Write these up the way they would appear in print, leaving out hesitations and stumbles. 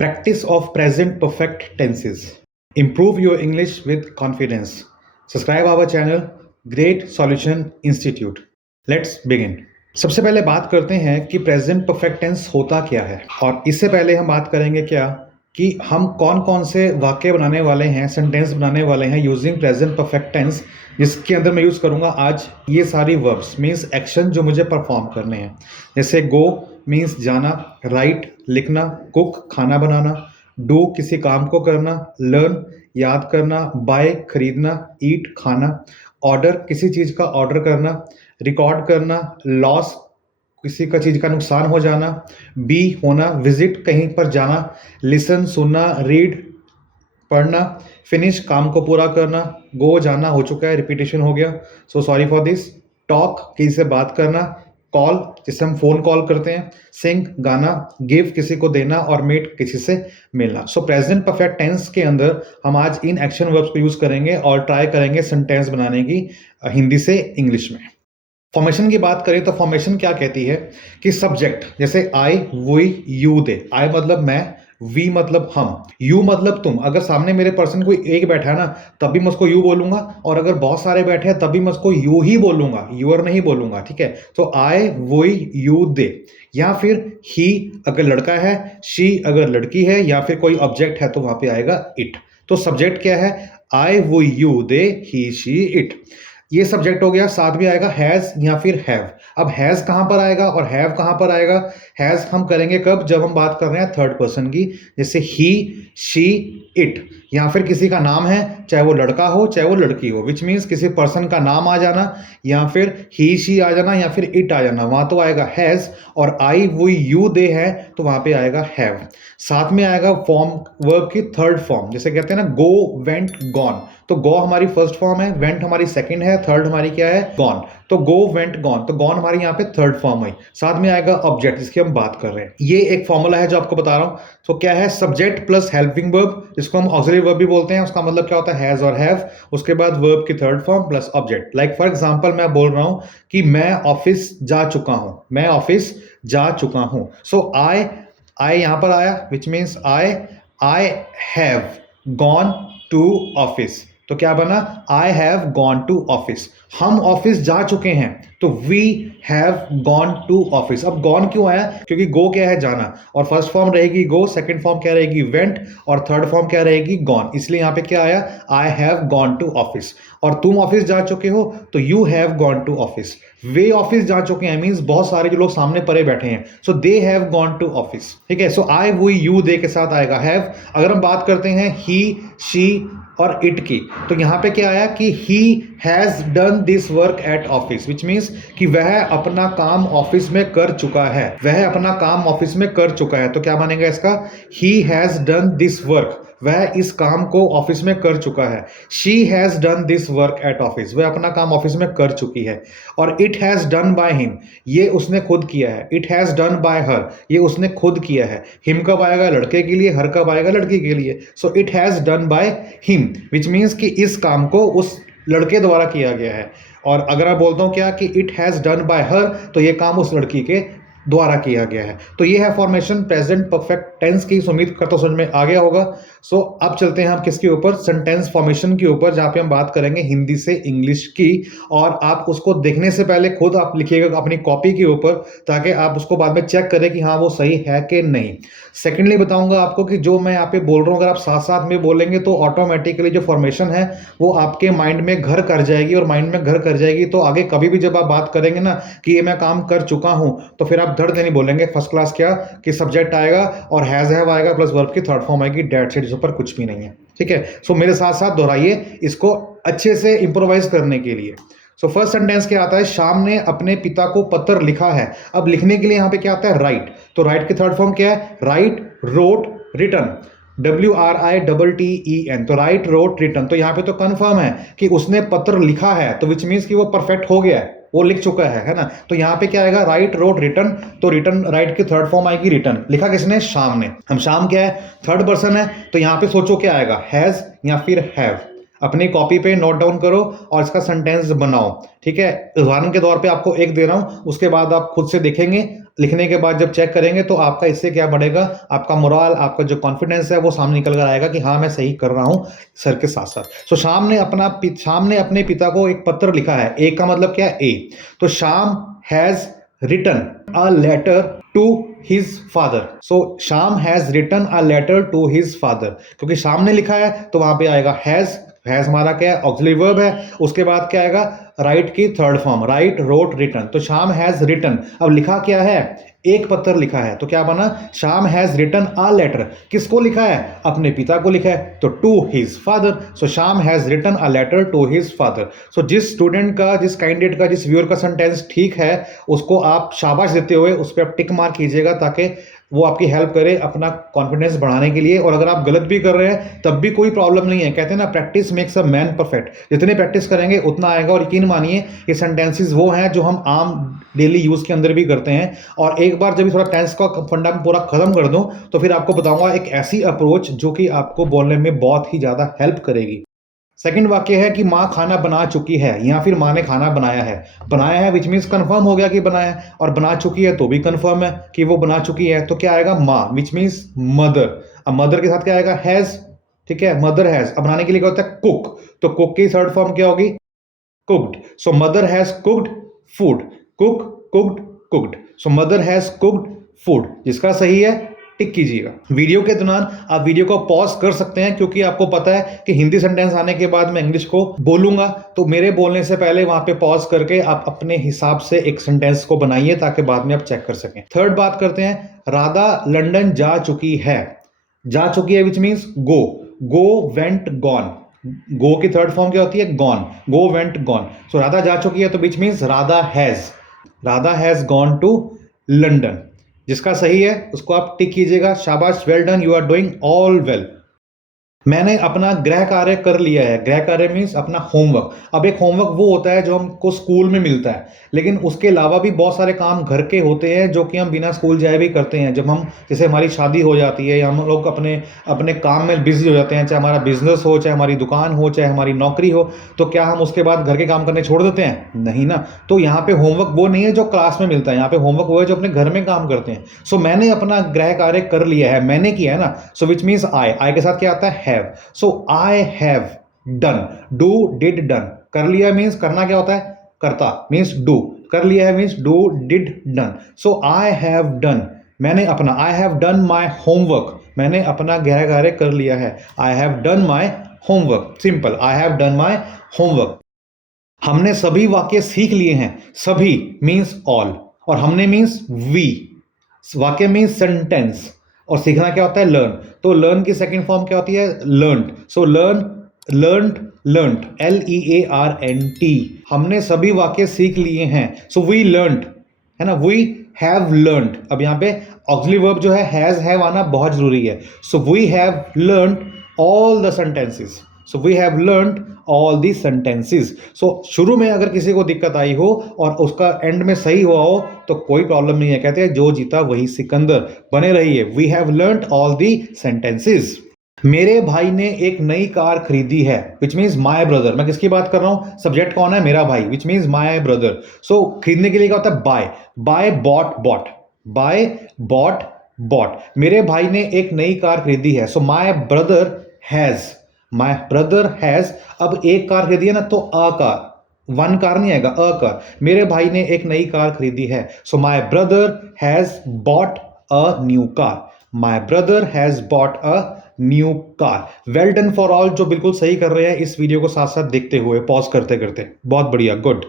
Practice of present perfect tenses. Improve your English with confidence. Subscribe our channel Great Solution Institute. Let's begin. सबसे पहले बात करते हैं कि प्रेजेंट परफेक्ट टेंस होता क्या है, और इससे पहले हम बात करेंगे क्या कि हम कौन कौन से वाक्य बनाने वाले हैं, सेंटेंस बनाने वाले हैं यूजिंग प्रेजेंट परफेक्ट टेंस, जिसके अंदर मैं यूज करूंगा आज ये सारी वर्ब्स मीन्स एक्शन जो मुझे परफॉर्म करने हैं। जैसे गो मीन्स जाना, राइट लिखना, कुक खाना बनाना, डू किसी काम को करना, लर्न याद करना, बाय खरीदना, ईट खाना, ऑर्डर किसी चीज़ का ऑर्डर करना, रिकॉर्ड करना, लॉस किसी का चीज़ का नुकसान हो जाना, बी होना, विजिट कहीं पर जाना, लिसन सुनना, रीड पढ़ना, फिनिश काम को पूरा करना, गो जाना हो चुका है, रिपीटेशन हो गया, so sorry for this, talk किसी से बात करना, कॉल जिसे हम फोन कॉल करते हैं, सिंग गाना, गिव किसी को देना, और मीट किसी से मिलना। सो प्रेजेंट परफेक्ट टेंस के अंदर हम आज इन एक्शन वर्ब्स को यूज करेंगे और ट्राई करेंगे सेंटेंस बनाने की हिंदी से इंग्लिश में। फॉर्मेशन की बात करें तो फॉर्मेशन क्या कहती है कि सब्जेक्ट जैसे आई वी यू दे, आई मतलब मैं, वी मतलब हम, यू मतलब तुम। अगर सामने मेरे पर्सन कोई एक बैठा है ना तब भी मैं उसको यू बोलूंगा, और अगर बहुत सारे बैठे हैं तब भी मैं उसको यू ही बोलूंगा, यूर नहीं बोलूंगा, ठीक है। तो आई वी यू दे, या फिर ही अगर लड़का है, शी अगर लड़की है, या फिर कोई ऑब्जेक्ट है तो वहां पे आएगा इट। तो सब्जेक्ट क्या है, I we you they, he she it, ये सब्जेक्ट हो गया। साथ भी आएगा हैज या फिर हैव। अब हैज कहां पर आएगा और हैव कहां पर आएगा? हैज हम करेंगे कब? जब हम बात कर रहे हैं थर्ड पर्सन की, जैसे ही शी इट, या फिर किसी का नाम है, चाहे वो लड़का हो चाहे वो लड़की हो, विच मीन्स किसी पर्सन का नाम आ जाना, या फिर ही शी आ जाना, या फिर इट आ जाना, वहां तो आएगा हैज। और आई वी यू दे है तो वहां पे आएगा हैव। साथ में आएगा फॉर्म, वर्ब की थर्ड फॉर्म, जैसे कहते हैं ना गो वेंट गॉन, तो गो हमारी फर्स्ट फॉर्म है, वेंट हमारी सेकंड है, थर्ड हमारी क्या है? गॉन। तो गो वेंट गॉन, तो गॉन हमारी यहाँ पे थर्ड फॉर्म है। साथ में आएगा ऑब्जेक्ट जिसकी हम बात कर रहे हैं। ये एक फॉर्मूला है जो आपको बता रहा हूं। तो क्या है? सब्जेक्ट प्लस हेल्पिंग वर्ब, जिसको हम ऑक्सिलरी वर्ब भी बोलते हैं, उसका मतलब क्या होता है? हैज और हैव, उसके बाद वर्ब की third form plus object. Like for example मैं बोल रहा हूं कि मैं ऑफिस जा चुका हूं, मैं ऑफिस जा चुका हूं। सो आई यहां पर आया, which means I have gone to office. तो क्या बना? I have gone to office. हम ऑफिस जा चुके हैं, तो we have gone to office. अब गॉन क्यों आया? क्योंकि गो क्या है? जाना, और फर्स्ट फॉर्म रहेगी गो, सेकंड फॉर्म क्या रहेगी? वेंट, और थर्ड फॉर्म क्या रहेगी? गॉन। इसलिए यहां पे क्या आया? I have gone to office. और तुम ऑफिस जा चुके हो तो you have gone to office. वे ऑफिस जा चुके हैं मीन्स बहुत सारे जो लोग सामने परे बैठे हैं, so they have gone to office, ठीक है। सो आई वी यू दे के साथ आएगा हैव। अगर हम बात करते हैं ही शी और इट की, तो यहां पे क्या आया कि he has done this work at office, which means कि वह अपना काम ऑफिस में कर चुका है, वह अपना काम ऑफिस में कर चुका है। तो क्या बनेगा इसका? He has done this work, वह इस काम को ऑफिस में कर चुका है। She has done this work at office, वह अपना काम ऑफिस में कर चुकी है। और it has done by him, ये उसने खुद किया है। इट हैज डन बाय हर, ये उसने खुद किया है। हिम कब आएगा? लड़के के लिए, हर कब आएगा? लड़की के लिए। So it has done by him, which means कि इस काम को उस लड़के द्वारा किया गया है। और अगर मैं बोलता हूं क्या कि इट हैज डन बाय हर, तो ये काम उस लड़की के द्वारा किया गया है। तो ये है फॉर्मेशन प्रेजेंट परफेक्ट टेंस की। उम्मीद करता हूं समझ में आ गया होगा। सो अब चलते हैं हम किसके ऊपर? सेंटेंस फॉर्मेशन के ऊपर, जहां पे हम बात करेंगे हिंदी से इंग्लिश की। और आप उसको देखने से पहले खुद आप लिखिएगा अपनी कॉपी के ऊपर, ताकि आप उसको बाद में चेक करें कि हाँ वो सही है कि नहीं। सेकेंडली बताऊंगा आपको कि जो मैं यहाँ पे बोल रहा हूँ, अगर आप साथ साथ में बोलेंगे तो ऑटोमेटिकली जो फॉर्मेशन है वो आपके माइंड में घर कर जाएगी, और माइंड में घर कर जाएगी तो आगे कभी भी जब आप बात करेंगे ना कि ये मैं काम कर चुका हूं, तो फिर आप धड़ से नहीं बोलेंगे फर्स्ट क्लास क्या कि सब्जेक्ट आएगा और हैज हैव आएगा प्लस वर्ब की थर्ड फॉर्म आएगी, डेट सेट, इस ऊपर कुछ भी नहीं है, ठीक है। सो मेरे साथ साथ दोहराइए इसको अच्छे से इंप्रोवाइज करने के लिए। सो फर्स्ट सेंटेंस क्या आता है? श्याम ने अपने पिता को पत्र लिखा है। अब लिखने के लिए यहां पे क्या आता है? राइट। तो राइट की थर्ड फॉर्म क्या है? Write, wrote, written, WRITTEN। तो राइट, रोट, रिटन। तो यहां पे तो कंफर्म है कि उसने पत्र लिखा है, तो विच मीन्स कि वो परफेक्ट हो गया है, वो लिख चुका है ना। तो यहां पे क्या आएगा? Write, wrote, written. तो रिटन, राइट की थर्ड फॉर्म आएगी रिटन। लिखा किसने? शाम ने। हम शाम क्या है? थर्ड पर्सन है। तो यहां पे सोचो क्या आएगा? हैज या फिर हैव। अपनी कॉपी पे नोट डाउन करो और इसका सेंटेंस बनाओ, ठीक है। उदाहरण के तौर पे आपको एक दे रहा हूं, उसके बाद आप खुद से देखेंगे, लिखने के बाद जब चेक करेंगे तो आपका इससे क्या बढ़ेगा, आपका मोरल, आपका जो कॉन्फिडेंस है वो सामने निकल कर आएगा कि हाँ मैं सही कर रहा हूँ सर के साथ साथ। सो शाम ने अपने पिता को एक पत्र लिखा है। ए का मतलब क्या है, ए। तो Sham has written a letter to his father. So Sham has written a letter to his father, क्योंकि शाम ने लिखा है तो वहां पे आएगा हैज। हैज हमारा क्या है, ऑक्सिलरी वर्ब है। उसके बाद क्या आएगा, राइट की third form, write, wrote, written. तो शाम हैज रिटन, अब लिखा क्या है, एक पत्र लिखा है। तो क्या बना, शाम हैज रिटन अ लेटर। किसको लिखा है, अपने पिता को लिखा है, तो to his father. So Sham has written a letter to his father. So जिस स्टूडेंट का, जिस कैंडिडेट का, जिस व्यूअर का सेंटेंस ठीक है उसको आप शाबाश देते हुए उस पर आप टिक मार्क कीजिएगा, ताकि वो आपकी हेल्प करे अपना कॉन्फिडेंस बढ़ाने के लिए। और अगर आप गलत भी कर रहे हैं तब भी कोई प्रॉब्लम नहीं है। कहते हैं ना, practice makes a man perfect. जितने प्रैक्टिस करेंगे उतना आएगा। और यकीन मानिए ये सेंटेंसेस वो हैं जो हम आम डेली यूज के अंदर भी करते हैं। और एक बार जब थोड़ा टेंस का फंडा पूरा खत्म कर दूं तो फिर आपको बताऊंगा एक ऐसी अप्रोच जो कि आपको बोलने में बहुत ही ज्यादा हेल्प करेगी। सेकंड वाक्य है कि माँ खाना बना चुकी है, या फिर माँ ने खाना बनाया है। बनाया है विच मीन्स कंफर्म हो गया कि बनाया है, और बना चुकी है तो भी कंफर्म है कि वो बना चुकी है। तो क्या आएगा, माँ, विच मीन्स मदर। अब मदर के साथ क्या आएगा, हैज। ठीक है, मदर हैज। अब बनाने के लिए क्या होता है, कुक। तो कुक की थर्ड फॉर्म क्या होगी, cooked. So mother has cooked food. Cook, cooked, cooked. So mother has cooked food. जिसका सही है टिक कीजिएगा। वीडियो के दौरान आप वीडियो को पॉज कर सकते हैं, क्योंकि आपको पता है कि हिंदी सेंटेंस आने के बाद मैं इंग्लिश को बोलूंगा, तो मेरे बोलने से पहले वहां पे पॉज करके आप अपने हिसाब से एक सेंटेंस को बनाइए ताकि बाद में आप चेक कर सकें। थर्ड बात करते हैं, राधा लंदन जा चुकी है। जा चुकी है which means go. Go, went, gone. Go की थर्ड फॉर्म क्या होती है, gone. Go, went, gone. So Radha जा चुकी है तो which means Radha has. Radha has gone to London. जिसका सही है उसको आप टिक कीजिएगा। शाबाश, well done, you are doing all well. मैंने अपना गृह कार्य कर लिया है। गृह कार्य मीन्स अपना होमवर्क। अब एक होमवर्क वो होता है जो हमको स्कूल में मिलता है, लेकिन उसके अलावा भी बहुत सारे काम घर के होते हैं जो कि हम बिना स्कूल जाए भी करते हैं। जब हम, जैसे हमारी शादी हो जाती है या हम लोग अपने अपने काम में बिजी हो जाते हैं, चाहे हमारा बिजनेस हो, चाहे हमारी दुकान हो, चाहे हमारी नौकरी हो, तो क्या हम उसके बाद घर के काम करने छोड़ देते हैं, नहीं ना। तो यहाँ पे होमवर्क वो नहीं है जो क्लास में मिलता है, यहाँ पे होमवर्क वो है जो अपने घर में काम करते हैं। सो मैंने अपना गृह कार्य कर लिया है, मैंने किया है ना। सो विच मीन्स आई। आई के साथ क्या आता है, have. So I have done. Do, did, done. कर लिया मीन्स करना क्या होता है, करता मीन्स डू। कर लिया है means do, did, done. So I have done, मैंने अपना, I have done my homework, मैंने अपना गृह कार्य कर लिया है। I have done my homework, simple, I have done my homework. हमने सभी वाक्य सीख लिए हैं। सभी मीन्स ऑल, और हमने मीन्स वी। वाक्य मीन्स सेंटेंस, और सीखना क्या होता है, लर्न। तो लर्न की सेकंड फॉर्म क्या होती है, learned. So learn, learned, learned, LEARNT। हमने सभी वाक्य सीख लिए हैं। सो वी लर्नड, है ना, वी हैव लर्नड। अब यहाँ पे ऑक्सिलरी वर्ब जो है हैज, हैव आना बहुत जरूरी है। So we have learned all the sentences. So we have learned all the sentences. So शुरू में अगर किसी को दिक्कत आई हो और उसका एंड में सही हुआ हो तो कोई प्रॉब्लम नहीं है। कहते हैं जो जीता वही सिकंदर। बने रहिए। We have learned all the sentences. मेरे भाई ने एक नई कार खरीदी है, विच मीन्स माई ब्रदर। मैं किसकी बात कर रहा हूं, सब्जेक्ट कौन है, मेरा भाई, विच मीन्स माई ब्रदर। सो खरीदने के लिए क्या होता है, buy. Buy, bought, bought. Buy, bought, bought. मेरे भाई ने एक नई कार खरीदी है। So my brother has, my brother has. अब एक कार खरीदी है ना, तो अ कार, वन कार नहीं आएगा, अ कार। मेरे भाई ने एक नई कार खरीदी है। So my brother has bought a new car. My brother has bought a new car. Well done for all जो बिल्कुल सही कर रहे हैं इस वीडियो को साथ साथ देखते हुए, पॉज करते करते, बहुत बढ़िया, गुड।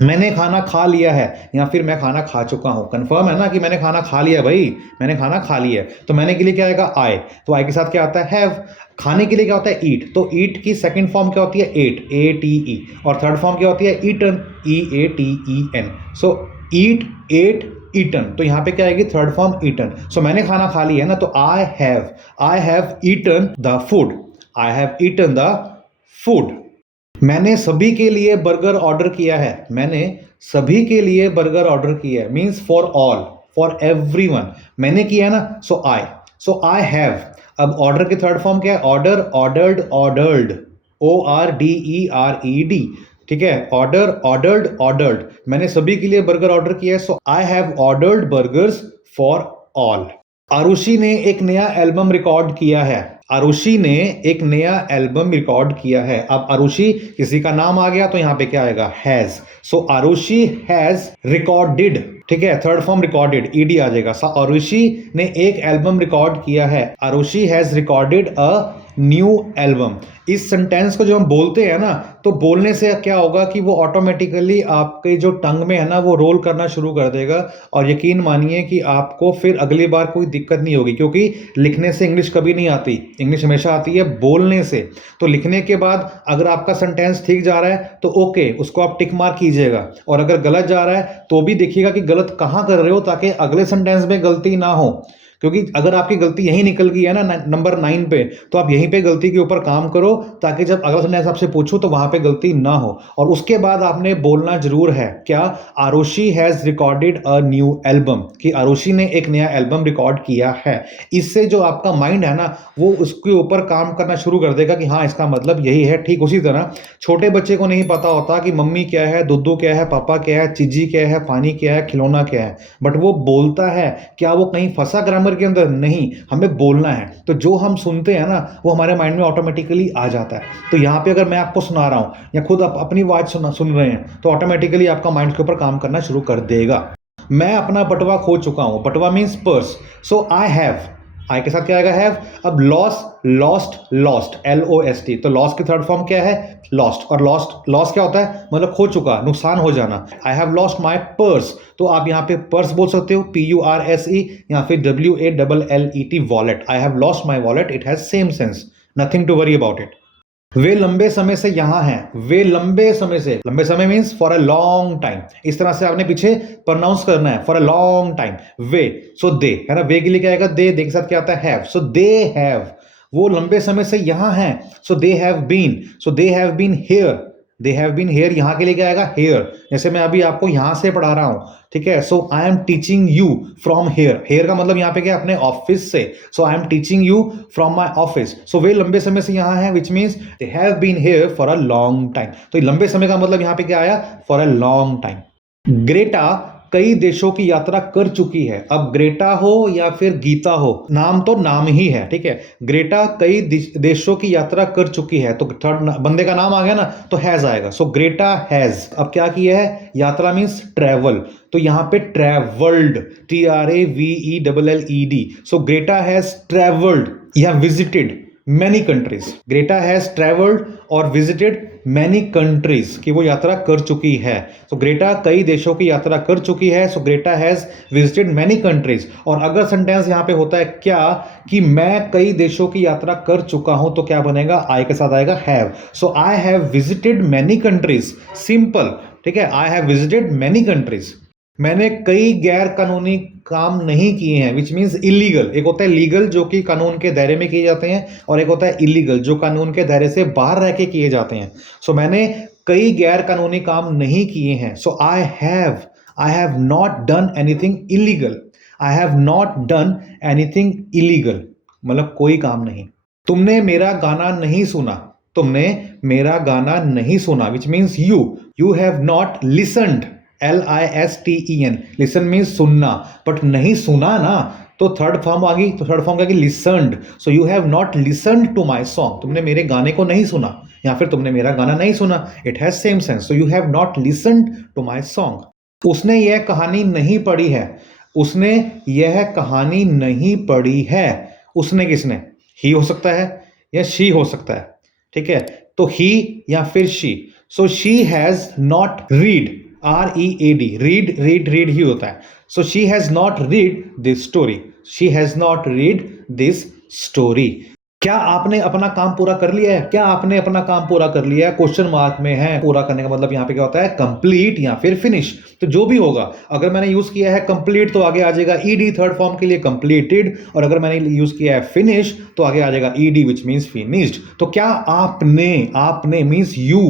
मैंने खाना खा लिया है, या फिर मैं खाना खा चुका हूं। कंफर्म है ना कि मैंने खाना खा लिया, भाई मैंने खाना खा लिया है। तो मैंने के लिए क्या आएगा, आई। तो आई के साथ क्या आता है, हैव। खाने के लिए क्या होता है, ईट। तो ईट की सेकंड फॉर्म क्या होती है, एट, ATE। और थर्ड फॉर्म क्या होती है, ईटन, EATEN। सो ईट, एट, ईटन। तो यहां पे क्या आएगी, थर्ड फॉर्म ईटन। सो मैंने खाना खा लिया है ना, तो I have eaten the food. I have eaten the food. मैंने सभी के लिए बर्गर ऑर्डर किया है। मैंने सभी के लिए बर्गर ऑर्डर किया है means for all, for everyone. मैंने किया है ना, सो आई हैव। अब ऑर्डर की थर्ड फॉर्म क्या है, ऑर्डर, ऑर्डर्ड, ऑर्डर्ड, ORDERED। ठीक है, ऑर्डर, ऑर्डर्ड, ऑर्डर्ड, मैंने सभी के लिए बर्गर ऑर्डर किया है, so I have ordered burgers for all. Arushi ने एक नया एल्बम रिकॉर्ड किया है। आरुषि ने एक नया एल्बम रिकॉर्ड किया है। अब आरुषि किसी का नाम आ गया तो यहां पे क्या आएगा, has. So Arushi has recorded, ठीक है, थर्ड फॉर्म रिकॉर्डेड, ईडी आ जाएगा। आरुषि ने एक एल्बम रिकॉर्ड किया है। Arushi has recorded a new album. इस सेंटेंस को जो हम बोलते हैं ना, तो बोलने से क्या होगा कि वो ऑटोमेटिकली आपके जो टंग में है ना वो रोल करना शुरू कर देगा, और यकीन मानिए कि आपको फिर अगली बार कोई दिक्कत नहीं होगी, क्योंकि लिखने से इंग्लिश कभी नहीं आती, इंग्लिश हमेशा आती है बोलने से। तो लिखने के बाद अगर आपका सेंटेंस ठीक जा रहा है तो ओके, उसको आप टिक मार्क कीजिएगा, और अगर गलत जा रहा है तो भी देखिएगा कि गलत कहां कर रहे हो, ताकि अगले सेंटेंस में गलती ना हो। क्योंकि अगर आपकी गलती यहीं निकल गई है ना नंबर 9 पे, तो आप यहीं पे गलती के ऊपर काम करो, ताकि जब अगला सेंटेंस आपसे पूछूं तो वहां पे गलती ना हो। और उसके बाद आपने बोलना जरूर है क्या, Arushi has recorded a new album, कि आरुषि ने एक नया एल्बम रिकॉर्ड किया है। इससे जो आपका माइंड है ना वो उसके ऊपर काम करना शुरू कर देगा कि हाँ इसका मतलब यही है। ठीक उसी तरह छोटे बच्चे को नहीं पता होता कि मम्मी क्या है, दुद्धू क्या है, पापा क्या है, चीजी क्या है, पानी क्या है, खिलौना क्या है, बट वो बोलता है। क्या वो कहीं फंसा ग्रामर के अंदर? नहीं, हमें बोलना है। तो जो हम सुनते हैं ना वो हमारे माइंड में ऑटोमेटिकली आ जाता है। तो यहाँ पे अगर मैं आपको सुना रहा हूँ या खुद आप अपनी आवाज सुन रहे हैं तो ऑटोमेटिकली आपका माइंड के ऊपर काम करना शुरू कर देगा। मैं अपना बटवा खो चुका हूं। बटवा means purse. So I have, I के साथ क्या आएगा, हैव। अब लॉस, लॉस्ट, लॉस्ट, LOST, तो लॉस की थर्ड फॉर्म क्या है, लॉस्ट। और लॉस्ट, लॉस क्या होता है, मतलब खो चुका, नुकसान हो जाना। आई हैव लॉस्ट माई पर्स, तो आप यहां पे पर्स बोल सकते हो, PURSE, या फिर WALLET, wallet. I have lost my wallet, it has same sense, nothing to worry about it. वे लंबे समय से यहां हैं। वे लंबे समय से, लंबे समय means for a long time. इस तरह से आपने पीछे प्रोनाउंस करना है, फॉर अ लॉन्ग टाइम। वे, सो दे, है ना, वे के लिए क्या आएगा, दे। दे के साथ क्या आता है, हैव। सो दे हैव, वो लंबे समय से यहां हैं। So they have been, so they have been here. They have been here, यहां के लिए क्या आएगा, हियर। जैसे मैं अभी आपको यहां से पढ़ा रहा हूं, ठीक है। So I am teaching you from here. Here का मतलब यहां पे क्या, अपने ऑफिस से। So I am teaching you from my office. So वे लंबे समय से यहां है, which means they have been here for a long time. तो लंबे समय का मतलब यहां पे क्या आया, for a long time. Greta कई देशों की यात्रा कर चुकी है। अब ग्रेटा हो या फिर गीता हो, नाम तो नाम ही है, ठीक है। ग्रेटा कई देशों की यात्रा कर चुकी है, तो थर्ड बंदे का नाम आ गया ना तो हैज आएगा। सो ग्रेटा हैज अब क्या किया है, यात्रा मीन्स ट्रेवल, तो यहां पे travelled, TRAVELLED। So Greta has travelled या visited many countries. Greta has travelled और विजिटेड मैनी कंट्रीज, कि वो यात्रा कर चुकी है। सो ग्रेटा कई देशों की यात्रा कर चुकी है। So Greta has visited many countries. और अगर सेंटेंस यहां पे होता है क्या, कि मैं कई देशों की यात्रा कर चुका हूं, तो क्या बनेगा, आई के साथ आएगा have. So I have visited many countries, simple, ठीक है। I have visited many countries. मैंने कई गैर कानूनी काम नहीं किए हैं, विच मीन्स इलीगल। एक होता है लीगल जो कि कानून के दायरे में किए जाते हैं, और एक होता है इलीगल जो कानून के दायरे से बाहर रह के किए जाते हैं। सो मैंने कई गैर कानूनी काम नहीं किए हैं। So I have not done anything illegal. I have not done anything illegal, मतलब कोई काम नहीं। तुमने मेरा गाना नहीं सुना। तुमने मेरा गाना नहीं सुना, which means you have not listened, LISTEN। Listen means सुनना, बट नहीं सुना ना, तो थर्ड फॉर्म आ गई। तो थर्ड फॉर्म क्या की, listened. So you have not listened to my song, तुमने मेरे गाने को नहीं सुना, या फिर तुमने मेरा गाना नहीं सुना, it has same sense. So you have not listened to my song. उसने यह कहानी नहीं पढ़ी है। उसने यह कहानी नहीं पढ़ी है। उसने किसने, ही हो सकता है या शी हो सकता है, ठीक है। तो ही या फिर she. So she has not read, READ, read ही होता है। So she has not read this story. She has not read this story. क्या आपने अपना काम पूरा कर लिया है? क्या आपने अपना काम पूरा कर लिया है, क्वेश्चन मार्क में है। पूरा करने का मतलब यहां पे क्या होता है, कंप्लीट या फिर फिनिश। तो जो भी होगा, अगर मैंने यूज किया है कंप्लीट तो आगे आ जाएगा ED थर्ड फॉर्म के लिए कंप्लीटेड, और अगर मैंने यूज किया है फिनिश तो आगे आ जाएगा ED विच मीन्स फिनिश्ड। तो क्या आपने मीन्स यू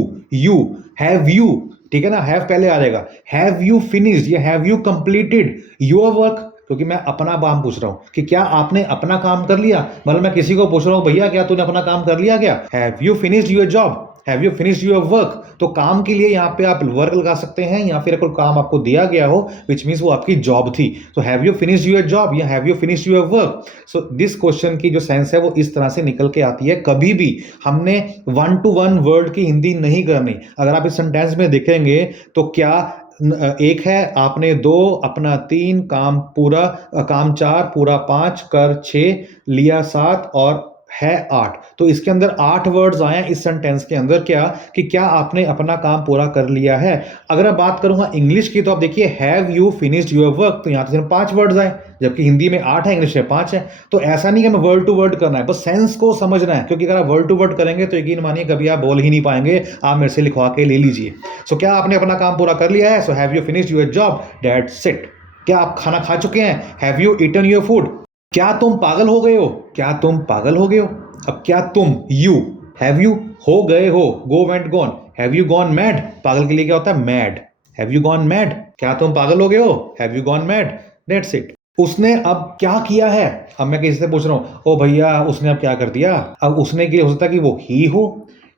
हैव यू, ठीक है ना, हैव पहले आ जाएगा। हैव यू फिनिश्ड या have you completed your work, क्योंकि मैं अपना काम पूछ रहा हूं कि क्या आपने अपना काम कर लिया। मतलब मैं किसी को पूछ रहा हूं, भैया क्या तूने अपना काम कर लिया क्या, have you finished your job. Have you finished your work, तो काम के लिए यहाँ पे आप वर्क लगा सकते हैं, या फिर कोई काम आपको दिया गया हो विच मीन्स वो आपकी जॉब थी, तो have you finished your job या have you finished your work. So this question की जो सेंस है वो इस तरह से निकल के आती है। कभी भी हमने 1 to 1 वर्ड की हिंदी नहीं करनी। अगर आप इस सेंटेंस में देखेंगे तो क्या एक है, आपने 2 अपना 3 काम पूरा, काम 4 पूरा 5 कर 6 लिया 7 और है 8, तो इसके अंदर 8 वर्ड्स आए हैं इस सेंटेंस के अंदर। क्या कि क्या आपने अपना काम पूरा कर लिया है। अगर मैं बात करूंगा इंग्लिश की तो आप देखिए have you finished your work, तो यहां तो सिर्फ 5 वर्ड्स आए, जबकि हिंदी में 8 है, इंग्लिश में 5 है। तो ऐसा नहीं कि हमें वर्ड टू वर्ड करना है, बस सेंस को समझना है, क्योंकि अगर आप वर्ड टू वर्ड करेंगे तो यकीन मानिए कभी आप बोल ही नहीं पाएंगे। आप मेरे से लिखवा के ले लीजिए। सो क्या आपने अपना काम पूरा कर लिया है, so have you finished your job, that's it. क्या आप खाना खा चुके हैं, have you eaten your food. क्या तुम पागल हो गए हो, क्या तुम पागल हो गए हो। अब क्या तुम, यू, हैव यू हो गए हो, गो went gone, have you gone mad, पागल के लिए क्या होता है mad, have you gone mad, क्या तुम पागल हो गए हो, have you gone mad, that's it. उसने अब क्या किया है, अब मैं किसी से पूछ रहा हूं, ओ भैया उसने अब क्या कर दिया। अब उसने के लिए हो सकता है कि वो ही हो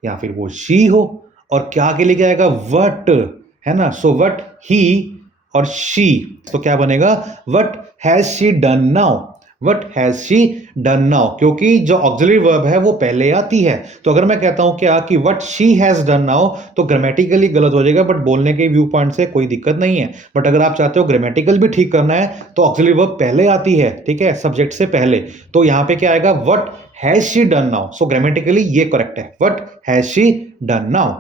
या फिर वो शी हो, और क्या के लिए क्या आएगा, वट, है ना। सो वट ही और शी, तो क्या बनेगा, what has she done now, what has she done now, क्योंकि जो ऑक्सिलरी वर्ब है वो पहले आती है। तो अगर मैं कहता हूं क्या कि what she has done now, तो ग्रामेटिकली गलत हो जाएगा, बट बोलने के व्यू पॉइंट से कोई दिक्कत नहीं है। बट अगर आप चाहते हो ग्रामेटिकल भी ठीक करना है तो ऑक्सिलरी वर्ब पहले आती है, ठीक है, सब्जेक्ट से पहले। तो यहां पे क्या आएगा, what has she done now. So grammatically ये करेक्ट है, what has she done now.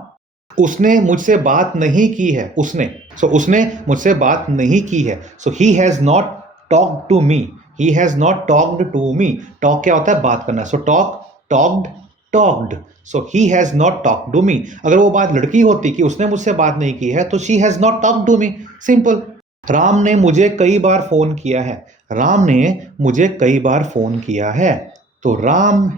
उसने मुझसे बात नहीं की है, उसने मुझसे बात नहीं की है। So he has not talked to me, he has not talked to me। talk क्या होता है, बात करना। so talk, talked, talked, so he has not talked to me। अगर वो बात लड़की होती कि उसने मुझसे बात नहीं की है तो she has not talked to me, simple। Ram ने मुझे कई बार फोन किया है, राम ने मुझे कई बार फोन किया है, तो राम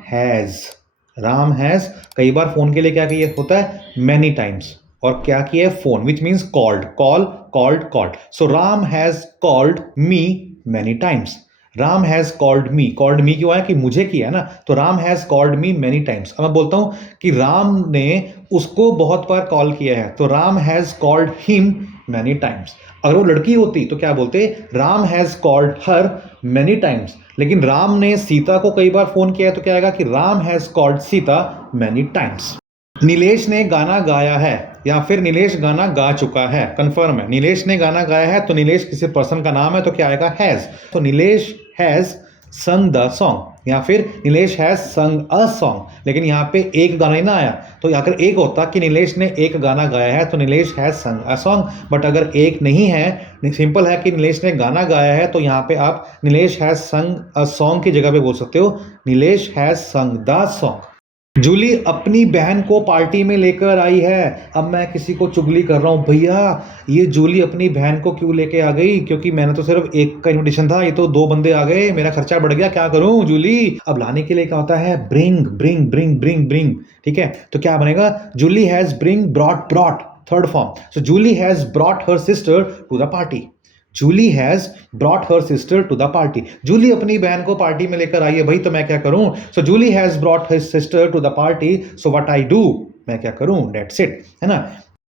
हैज कई बार फोन के लिए क्या किया होता है, many times, और क्या किया है, phone, which means called, called. So Ram has called me many times। Ram has called me क्यों आया कि मुझे किया है ना, तो Ram has called me many times. अब मैं बोलता हूं कि राम ने उसको बहुत बार कॉल किया है, तो Ram has called him many times. अगर वो लड़की होती तो क्या बोलते, Ram has called her many times. लेकिन राम ने सीता को कई बार फोन किया है, तो क्या आएगा कि Ram has called Sita many times. Nilesh ने गाना गाया है, या फिर नीलेश गाना गा चुका है, कंफर्म है। नीलेश ने गाना गाया है तो नीलेश किसी पर्सन का नाम है, तो क्या आएगा, हैज। तो Nilesh has sung the song, या फिर नीलेश हैज संग अ सॉन्ग। लेकिन यहाँ पे एक गाना ही ना आया, तो अगर एक होता कि नीलेश ने एक गाना गाया है तो नीलेश हैज संग अ सॉन्ग। बट अगर एक नहीं है, सिंपल है कि नीलेश ने गाना गाया है, तो यहाँ पे आप नीलेश हैज संग अ सॉन्ग की जगह पे बोल सकते हो Nilesh has sung the song. Julie अपनी बहन को पार्टी में लेकर आई है। अब मैं किसी को चुगली कर रहा हूँ, भैया ये जूली अपनी बहन को क्यों लेके आ गई, क्योंकि मैंने तो सिर्फ एक का इन्विटेशन था, ये तो 2 बंदे आ गए, मेरा खर्चा बढ़ गया, क्या करूं जूली। अब लाने के लिए क्या होता है, ब्रिंग, ठीक है। तो क्या बनेगा, Julie has brought, third form. So Julie has brought her sister to the party, Julie has brought her sister to the party. Julie अपनी बहन को पार्टी में लेकर आई है, भाई तो मैं क्या करूं। So Julie has brought her sister to the party, so what I do, मैं क्या करूं, दैट्स इट, है ना।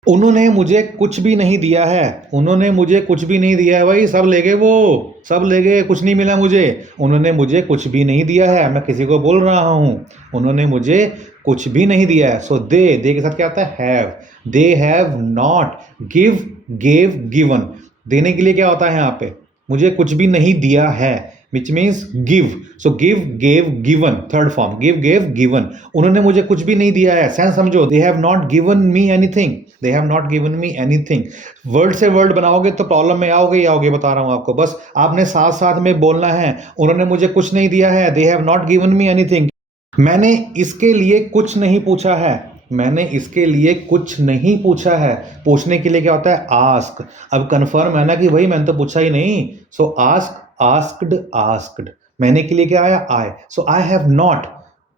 उन्होंने मुझे कुछ भी नहीं दिया है, उन्होंने मुझे कुछ भी नहीं दिया है, भाई सब ले गए, वो सब ले गए, कुछ नहीं मिला मुझे। उन्होंने मुझे कुछ भी नहीं दिया है, मैं किसी को बोल रहा हूं, उन्होंने मुझे कुछ भी नहीं दिया है। सो दे के साथ क्या आता है, have. They have not give, gave, given. देने के लिए क्या होता है यहाँ पे, मुझे कुछ भी नहीं दिया है, which means give. So give, gave, given, third form, give, gave, given. उन्होंने मुझे कुछ भी नहीं दिया है, सेंस समझो, they have not given me anything, they have not given me anything. Word से वर्ड बनाओगे तो प्रॉब्लम में आओगे, बता रहा हूं आपको, बस आपने साथ साथ में बोलना है। उन्होंने मुझे कुछ नहीं दिया है, they have not given me anything. मैंने इसके लिए कुछ नहीं पूछा है, मैंने इसके लिए कुछ नहीं पूछा है। पूछने के लिए क्या होता है, आस्क। अब कंफर्म है ना कि भाई मैंने तो पूछा ही नहीं, सो आस्क, आस्क्ड। मैंने के लिए क्या आया, आई। सो आई हैव नॉट,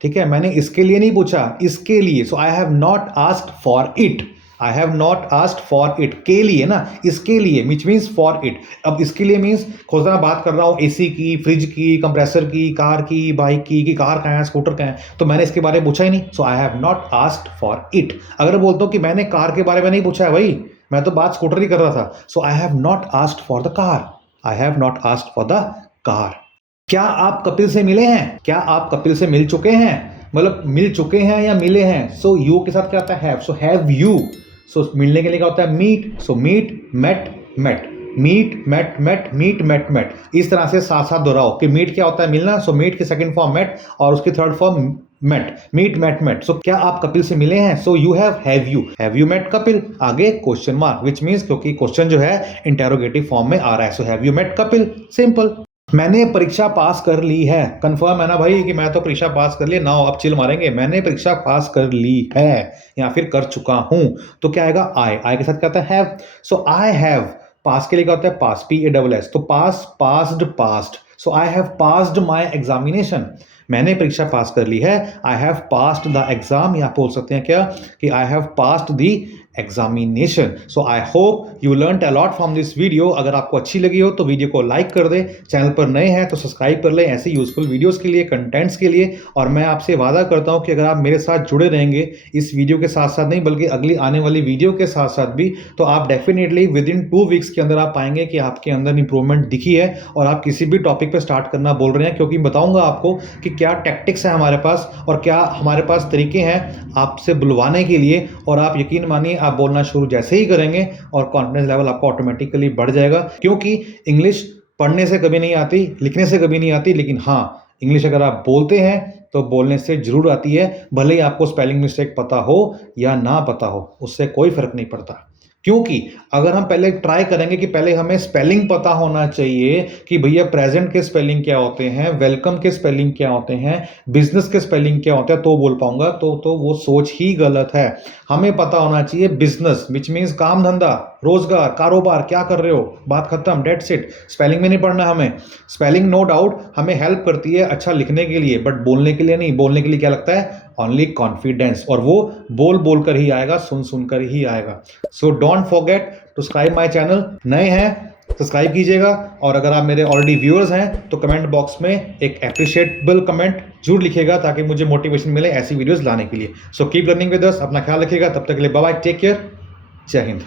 ठीक है, मैंने इसके लिए नहीं पूछा, इसके लिए, so I have not asked for it. I have not asked for it, के लिए ना, इसके लिए, विच मीन्स फॉर इट। अब इसके लिए मीन्स खोजना, मैं बात कर रहा हूँ एसी की, फ्रिज की, कंप्रेसर की, कार की, बाइक की, कि कार कहाँ है, स्कूटर कहाँ है, तो मैंने इसके बारे में पूछा ही नहीं, so I have not asked for it. अगर बोलता हूँ कि मैंने कार के बारे में नहीं पूछा है भाई, मैं तो बात स्कूटर की कर रहा था, so I have not asked for the car, I have not asked for the car. क्या आप कपिल से मिले हैं? क्या आप कपिल से मिल चुके हैं? मतलब मिल चुके हैं या मिले हैं। सो यू के साथ क्या आता है? Have. So have you. So मिलने के लिए क्या होता है? Meet. So meet, met, met, meet, met, met, meet, met, met. इस तरह से साथ साथ दोहराओ कि मीट क्या होता है? मिलना। सो मीट की सेकंड फॉर्म मेट और उसकी third form met, meet, met, met. So क्या आप कपिल से मिले हैं? So you have you met Kapil? आगे क्वेश्चन मार्क, विच मीन्स क्योंकि क्वेश्चन जो है इंटेरोगेटिव फॉर्म में आ रहा है। So have you met Kapil? Simple. मैंने परीक्षा पास कर ली है। कंफर्म है ना भाई कि मैं तो परीक्षा पास कर ली। नाउ अब चिल मारेंगे। मैंने परीक्षा पास कर ली है या फिर कर चुका हूं, तो क्या आएगा? आई के साथ क्या आता है? हैव। सो आई हैव, पास के लिए क्या होता है? पास, PASS, तो pass, passed, past. So I have passed my examination. मैंने परीक्षा पास कर ली है। I have passed the exam, या बोल सकते हैं क्या कि I have passed the examination. So I hope you learn a lot from this video. अगर आपको अच्छी लगी हो तो वीडियो को लाइक कर दे, चैनल पर नए हैं तो सब्सक्राइब कर लें ऐसे यूजफुल वीडियोस के लिए, कंटेंट्स के लिए। और मैं आपसे वादा करता हूं कि अगर आप मेरे साथ जुड़े रहेंगे इस वीडियो के साथ साथ नहीं बल्कि अगली आने वाली वीडियो के साथ साथ भी, तो आप डेफिनेटली विद इन 2 वीक्स के अंदर आप पाएंगे कि आपके अंदर इंप्रूवमेंट दिखी है और आप किसी भी टॉपिक पर स्टार्ट करना बोल रहे हैं। क्योंकि बताऊंगा आपको कि क्या टैक्टिक्स है हमारे पास और क्या हमारे पास तरीके हैं आपसे बुलवाने के लिए। और आप यकीन मानिए, आप बोलना शुरू जैसे ही करेंगे और कॉन्फिडेंस लेवल आपका ऑटोमेटिकली बढ़ जाएगा। क्योंकि इंग्लिश पढ़ने से कभी नहीं आती, लिखने से कभी नहीं आती, लेकिन हाँ, इंग्लिश अगर आप बोलते हैं तो बोलने से जरूर आती है। भले ही आपको स्पेलिंग मिस्टेक पता हो या ना पता हो, उससे कोई फर्क नहीं पड़ता। क्योंकि अगर हम पहले ट्राई करेंगे कि पहले हमें स्पेलिंग पता होना चाहिए कि भैया प्रेजेंट के स्पेलिंग क्या होते हैं, वेलकम के स्पेलिंग क्या होते हैं, बिजनेस के स्पेलिंग क्या होते हैं, तो बोल पाऊंगा, तो वो सोच ही गलत है। हमें पता होना चाहिए बिजनेस, विच मीन्स काम धंधा, रोजगार, कारोबार, क्या कर रहे हो, बात खत्म, डेट्स इट। स्पेलिंग में नहीं पढ़ना हमें। स्पेलिंग नो डाउट हमें हेल्प करती है अच्छा लिखने के लिए, बट बोलने के लिए नहीं। बोलने के लिए क्या लगता है? ओनली कॉन्फिडेंस, और वो बोल बोल कर ही आएगा, सुन सुन कर ही आएगा। So don't forget to subscribe my channel. नए हैं सब्सक्राइब कीजिएगा, और अगर आप मेरे ऑलरेडी व्यूअर्स हैं तो कमेंट बॉक्स में एक एप्रिशिएटेबल कमेंट जरूर लिखिएगा ताकि मुझे मोटिवेशन मिले ऐसी वीडियोस लाने के लिए। So keep learning with us. अपना ख्याल रखिएगा, तब तक के लिए बाय बाय, टेक केयर, जय हिंद।